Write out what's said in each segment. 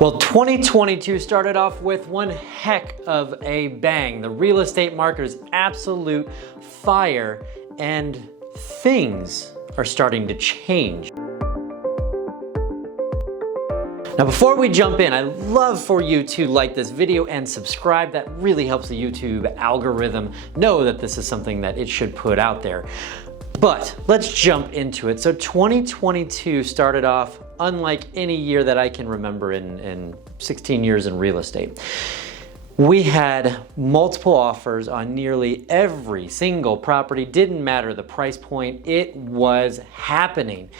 Well, 2022 started off with one heck of a bang. The real estate market is absolute fire and things are starting to change. Now, before we jump in, I'd love for you to like this video and subscribe. That really helps the YouTube algorithm know that this is something that it should put out there. But let's jump into it. So 2022 started off unlike any year that I can remember in 16 years in real estate. We had multiple offers on nearly every single property. Didn't matter the price point, it was happening.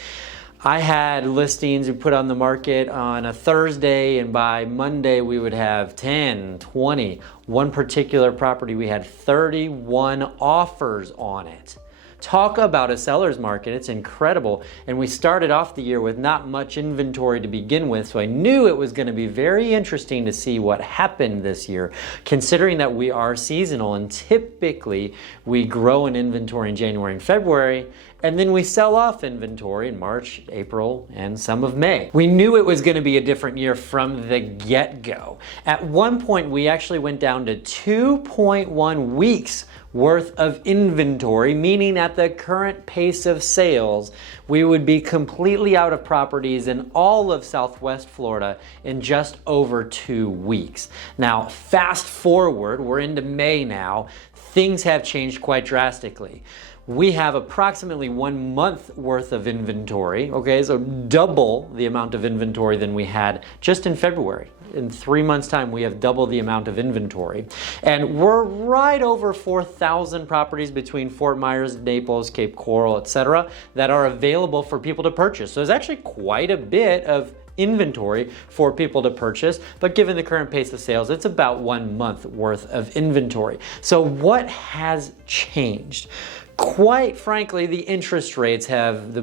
I had listings we put on the market on a Thursday, and by Monday we would have 10, 20. One particular property, we had 31 offers on it. Talk about a seller's market, it's incredible. And we started off the year with not much inventory to begin with, so I knew it was gonna be very interesting to see what happened this year, considering that we are seasonal and typically we grow in inventory in January and February, and then we sell off inventory in March, April, and some of May. We knew it was gonna be a different year from the get-go. At one point, we actually went down to 2.1 weeks worth of inventory, meaning at the current pace of sales, we would be completely out of properties in all of Southwest Florida in just over 2 weeks. Now, fast forward, we're into May now, things have changed quite drastically. We have approximately 1 month worth of inventory, okay? So double the amount of inventory than we had just in February. In 3 months' time, we have double the amount of inventory. And we're right over 4,000 properties between Fort Myers, Naples, Cape Coral, etc., that are available for people to purchase. So there's actually quite a bit of inventory for people to purchase, but given the current pace of sales, it's about 1 month worth of inventory. So what has changed? Quite frankly, the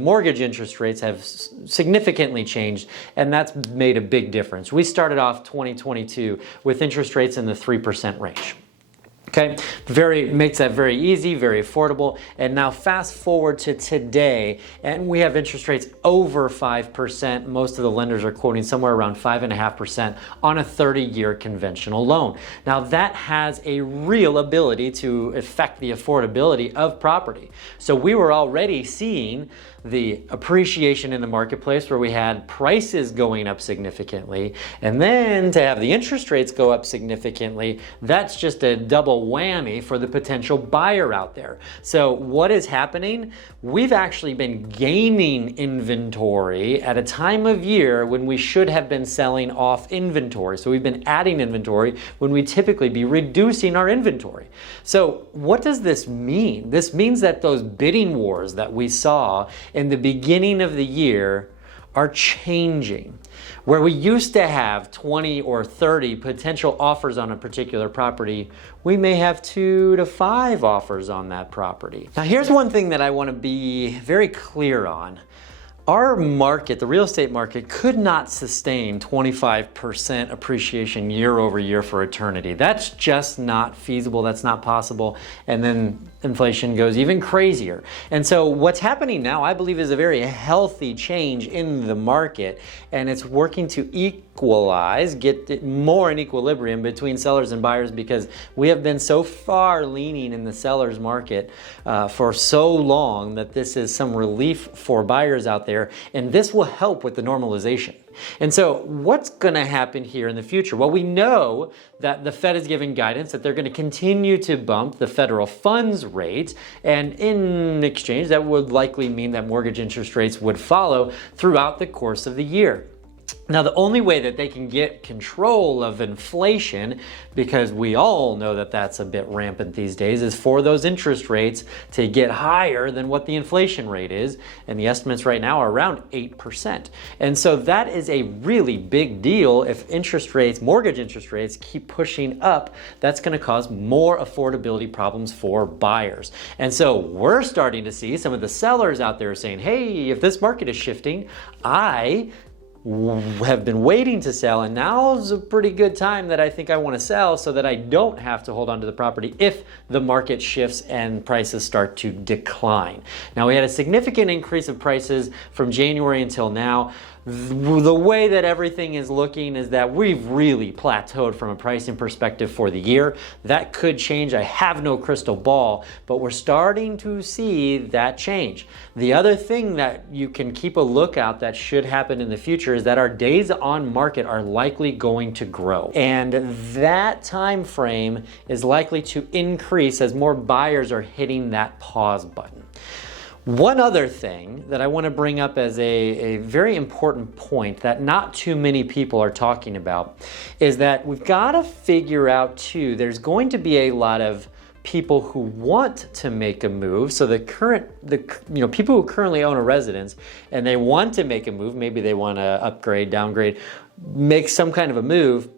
mortgage interest rates have significantly changed, and that's made a big difference. We started off 2022 with interest rates in the 3% range. Okay, makes that very easy, very affordable. And now fast forward to today, and we have interest rates over 5%. Most of the lenders are quoting somewhere around 5.5% on a 30-year conventional loan. Now that has a real ability to affect the affordability of property. So we were already seeing the appreciation in the marketplace where we had prices going up significantly, and then to have the interest rates go up significantly, that's just a double whammy for the potential buyer out there. So what is happening? We've actually been gaining inventory at a time of year when we should have been selling off inventory. So we've been adding inventory when we typically be reducing our inventory. So what does this mean? This means that those bidding wars that we saw in the beginning of the year are changing. Where we used to have 20 or 30 potential offers on a particular property, we may have 2 to 5 offers on that property. Now here's one thing that I want to be very clear on. Our market, the real estate market, could not sustain 25% appreciation year over year for eternity. That's just not feasible, that's not possible, and then inflation goes even crazier. And so what's happening now, I believe, is a very healthy change in the market, and it's working to equalize, get more in equilibrium between sellers and buyers, because we have been so far leaning in the seller's market for so long that this is some relief for buyers out there, and this will help with the normalization. And so what's going to happen here in the future? Well, we know that the Fed is giving guidance that they're going to continue to bump the federal funds rate, and in exchange that would likely mean that mortgage interest rates would follow throughout the course of the year. Now, the only way that they can get control of inflation, because we all know that that's a bit rampant these days, is for those interest rates to get higher than what the inflation rate is. And the estimates right now are around 8%. And so that is a really big deal. If mortgage interest rates keep pushing up, that's going to cause more affordability problems for buyers. And so we're starting to see some of the sellers out there saying, hey, if this market is shifting, I have been waiting to sell, and now's a pretty good time that I think I want to sell so that I don't have to hold on to the property if the market shifts and prices start to decline. Now, we had a significant increase of prices from January until now. The way that everything is looking is that we've really plateaued from a pricing perspective for the year. That could change. I have no crystal ball, but we're starting to see that change. The other thing that you can keep a lookout that should happen in the future is that our days on market are likely going to grow. And that time frame is likely to increase as more buyers are hitting that pause button. One other thing that I want to bring up as a very important point that not too many people are talking about is that we've got to figure out too, there's going to be a lot of people who want to make a move. So people who currently own a residence and they want to make a move, maybe they want to upgrade, downgrade, make some kind of a move.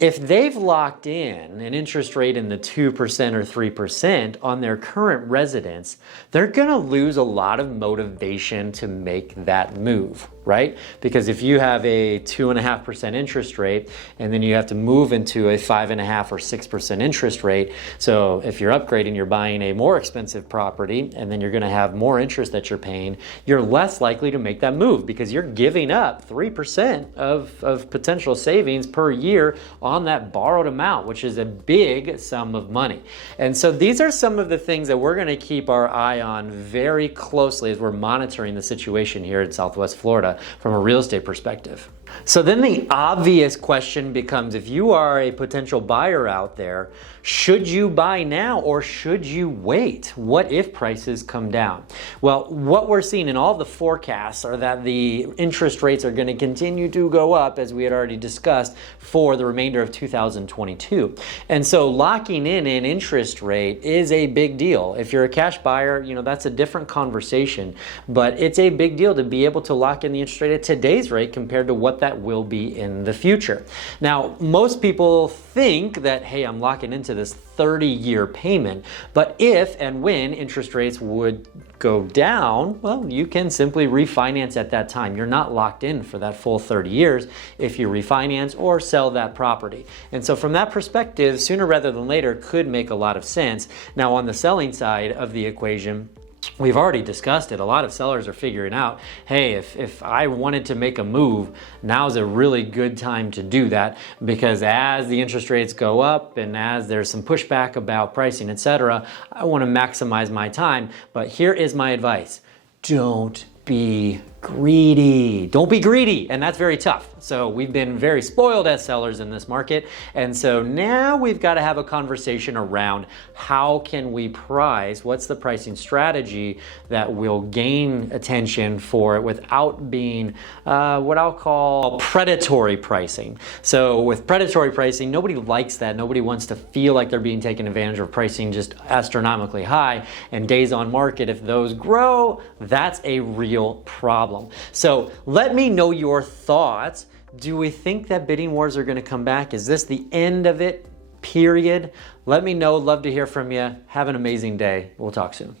If they've locked in an interest rate in the 2% or 3% on their current residence, they're gonna lose a lot of motivation to make that move, right? Because if you have a 2.5% interest rate and then you have to move into a 5.5% or 6% interest rate, so if you're upgrading, you're buying a more expensive property and then you're gonna have more interest that you're paying, you're less likely to make that move because you're giving up 3% of potential savings per year on that borrowed amount, which is a big sum of money. And so these are some of the things that we're going to keep our eye on very closely as we're monitoring the situation here in Southwest Florida from a real estate perspective. So then the obvious question becomes, if you are a potential buyer out there, should you buy now or should you wait? What if prices come down? Well, what we're seeing in all the forecasts are that the interest rates are going to continue to go up, as we had already discussed, for the remainder of 2022. And so locking in an interest rate is a big deal. If you're a cash buyer, that's a different conversation, but it's a big deal to be able to lock in the interest rate at today's rate compared to what that will be in the future. Now, most people think that, hey, I'm locking into this 30-year payment, but if and when interest rates would go down, well, you can simply refinance at that time. You're not locked in for that full 30 years if you refinance or sell that property. And so from that perspective, sooner rather than later could make a lot of sense. Now, on the selling side of the equation, we've already discussed it. A lot of sellers are figuring out, hey, if I wanted to make a move, now's a really good time to do that, because as the interest rates go up and as there's some pushback about pricing, etc., I want to maximize my time. But here is my advice. Don't be greedy. Don't be greedy. And that's very tough. So we've been very spoiled as sellers in this market. And so now we've got to have a conversation around how can we price, what's the pricing strategy that will gain attention for it without being what I'll call predatory pricing. So with predatory pricing, nobody likes that. Nobody wants to feel like they're being taken advantage of, pricing just astronomically high, and days on market, if those grow, that's a real problem. So let me know your thoughts. Do we think that bidding wars are going to come back? Is this the end of it, period? Let me know. Love to hear from you. Have an amazing day. We'll talk soon.